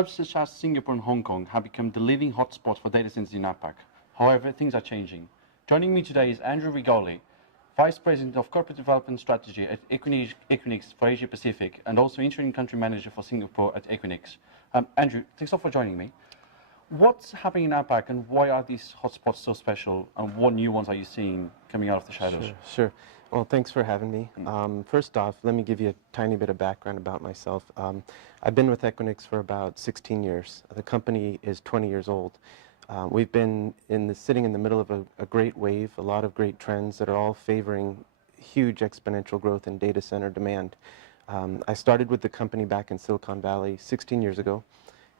hubs such as Singapore and Hong Kong have become the leading hotspot for data centers in APAC. However, things are changing. Joining me today is Andrew Rigali, Vice President of Corporate Development Strategy at Equinix for Asia Pacific, and also Interim Country Manager for Singapore at Equinix. Andrew, thanks a lot for joining me. What's happening in APAC, and why are these hotspots so special, and what new ones are you seeing coming out of the shadows? Sure. Well, thanks for having me. First off, let me give you a tiny bit of background about myself. I've been with Equinix for about 16 years. The company is 20 years old. We've been sitting in the middle of a great wave, a lot of great trends that are all favoring huge exponential growth in data center demand. I started with the company back in Silicon Valley 16 years ago,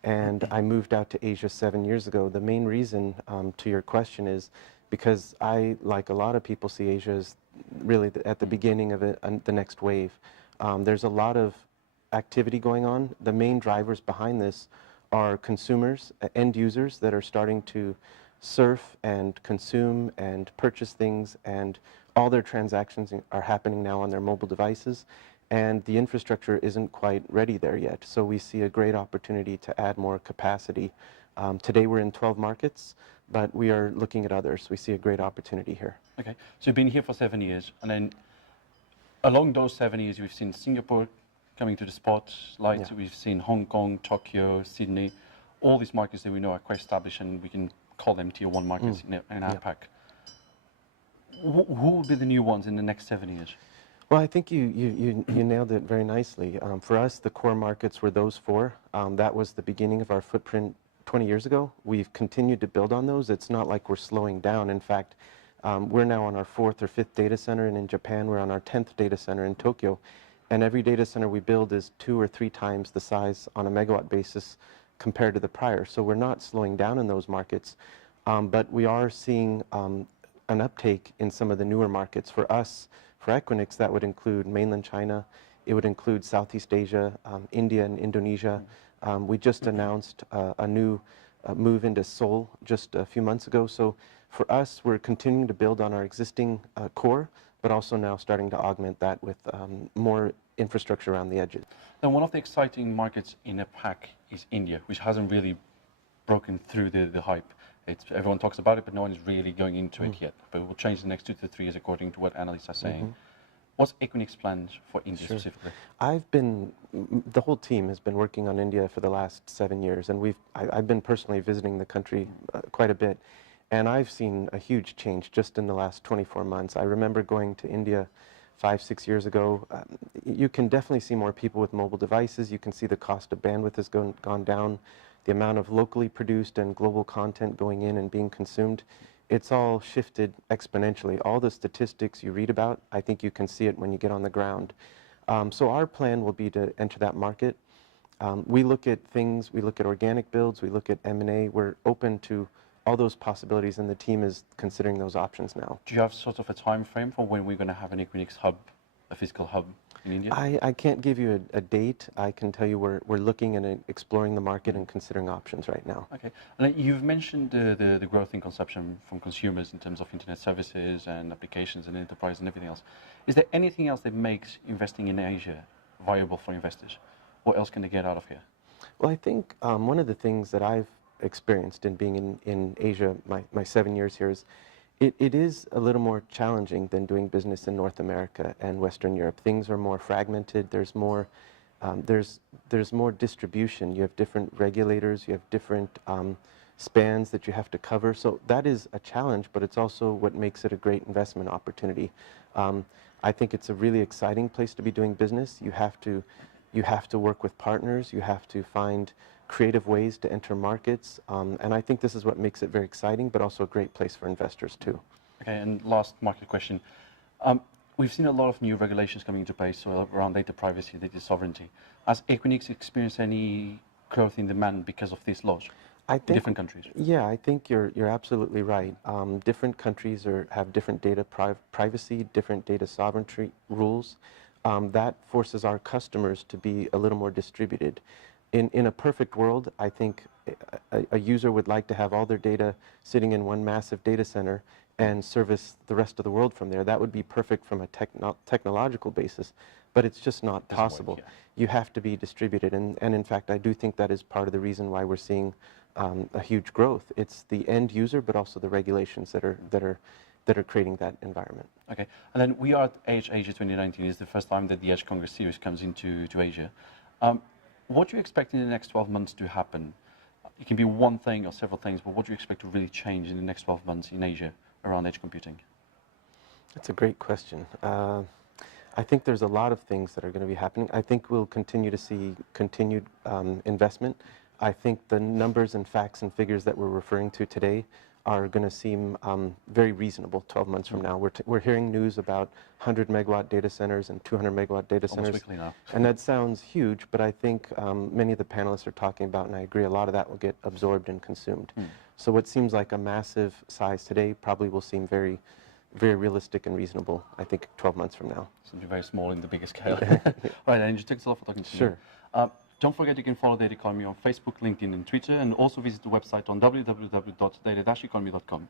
and I moved out to Asia 7 years ago. The main reason to your question is because I, like a lot of people, see Asia as really at the beginning of the next wave. There's a lot of activity going on. The main drivers behind this are consumers, end users that are starting to surf and consume and purchase things, and all their transactions are happening now on their mobile devices, and the infrastructure isn't quite ready there yet. So we see a great opportunity to add more capacity. Today we're in 12 markets, but we are looking at others. We see a great opportunity here. Okay, so you've been here for 7 years, and then along those 7 years, we've seen Singapore coming to the spotlight. Yeah. We've seen Hong Kong, Tokyo, Sydney, all these markets that we know are quite established, and we can call them tier 1 markets in APAC. Who will be the new ones in the next 7 years? Well, I think you nailed it very nicely. For us, the core markets were those 4. That was the beginning of our footprint 20 years ago. We've continued to build on those. It's not like we're slowing down. In fact, we're now on our 4th or 5th data center, and in Japan, we're on our 10th data center in Tokyo. And every data center we build is 2 or 3 times the size on a megawatt basis compared to the prior. So we're not slowing down in those markets, but we are seeing an uptake in some of the newer markets. For us, for Equinix, that would include mainland China. It would include Southeast Asia, India and Indonesia. We just announced a new move into Seoul just a few months ago. So for us, we're continuing to build on our existing core, but also now starting to augment that with more infrastructure around the edges. Now, one of the exciting markets in APAC is India, which hasn't really broken through the hype. Everyone talks about it, but no one is really going into it yet. But it will change the next 2 to 3 years, according to what analysts are saying. What's Equinix plans for India specifically? The whole team has been working on India for the last 7 years, and I've been personally visiting the country quite a bit. And I've seen a huge change just in the last 24 months. I remember going to India 5, 6 years ago. You can definitely see more people with mobile devices. You can see the cost of bandwidth has gone down. The amount of locally produced and global content going in and being consumed, it's all shifted exponentially. All the statistics you read about, I think you can see it when you get on the ground. So our plan will be to enter that market. We look at things, we look at organic builds, we look at M&A. We're open to all those possibilities, and the team is considering those options now. Do you have sort of a time frame for when we're going to have an Equinix hub, a physical hub in India? I can't give you a date. I can tell you we're looking and exploring the market and considering options right now. Okay. And you've mentioned the growth in consumption from consumers in terms of internet services and applications and enterprise and everything else. Is there anything else that makes investing in Asia viable for investors? What else can they get out of here? Well, I think one of the things that I've experienced in being in Asia, my 7 years here, is it is a little more challenging than doing business in North America and Western Europe. Things are more fragmented. There's more distribution. You have different regulators. You have different spans that you have to cover. So that is a challenge, but it's also what makes it a great investment opportunity. I think it's a really exciting place to be doing business. You have to work with partners. You have to find creative ways to enter markets, and I think this is what makes it very exciting, but also a great place for investors too. Okay, and last market question. We've seen a lot of new regulations coming into place around data privacy, data sovereignty. Has Equinix experienced any growth in demand because of these laws in different countries? Yeah, I think you're absolutely right. Different countries have different data privacy, different data sovereignty rules. That forces our customers to be a little more distributed. In a perfect world, I think a user would like to have all their data sitting in one massive data center and service the rest of the world from there. That would be perfect from a technological basis. but it's just not Doesn't work, possible. yeah. You have to be distributed, and in fact, I do think that is part of the reason why we're seeing a huge growth. It's the end user, but also the regulations that are creating that environment. Okay, and then we are at Edge Asia 2019. It's the first time that the Edge Congress Series comes into Asia. What do you expect in the next 12 months to happen? It can be one thing or several things, but what do you expect to really change in the next 12 months in Asia around edge computing? That's a great question. I think there's a lot of things that are going to be happening. I think we'll continue to see continued investment. I think the numbers and facts and figures that we're referring to today are going to seem very reasonable 12 months from now. We're hearing news about 100 megawatt data centers and 200 megawatt data Almost centers. weekly now. And that sounds huge, but I think many of the panelists are talking about, and I agree, a lot of that will get absorbed and consumed. So what seems like a massive size today probably will seem very, very realistic and reasonable, I think, 12 months from now. Something very small in the bigger scale. All right, Andrew, thanks a lot for talking to me. Sure. Don't forget you can follow Data Economy on Facebook, LinkedIn, and Twitter, and also visit the website on www.data-economy.com.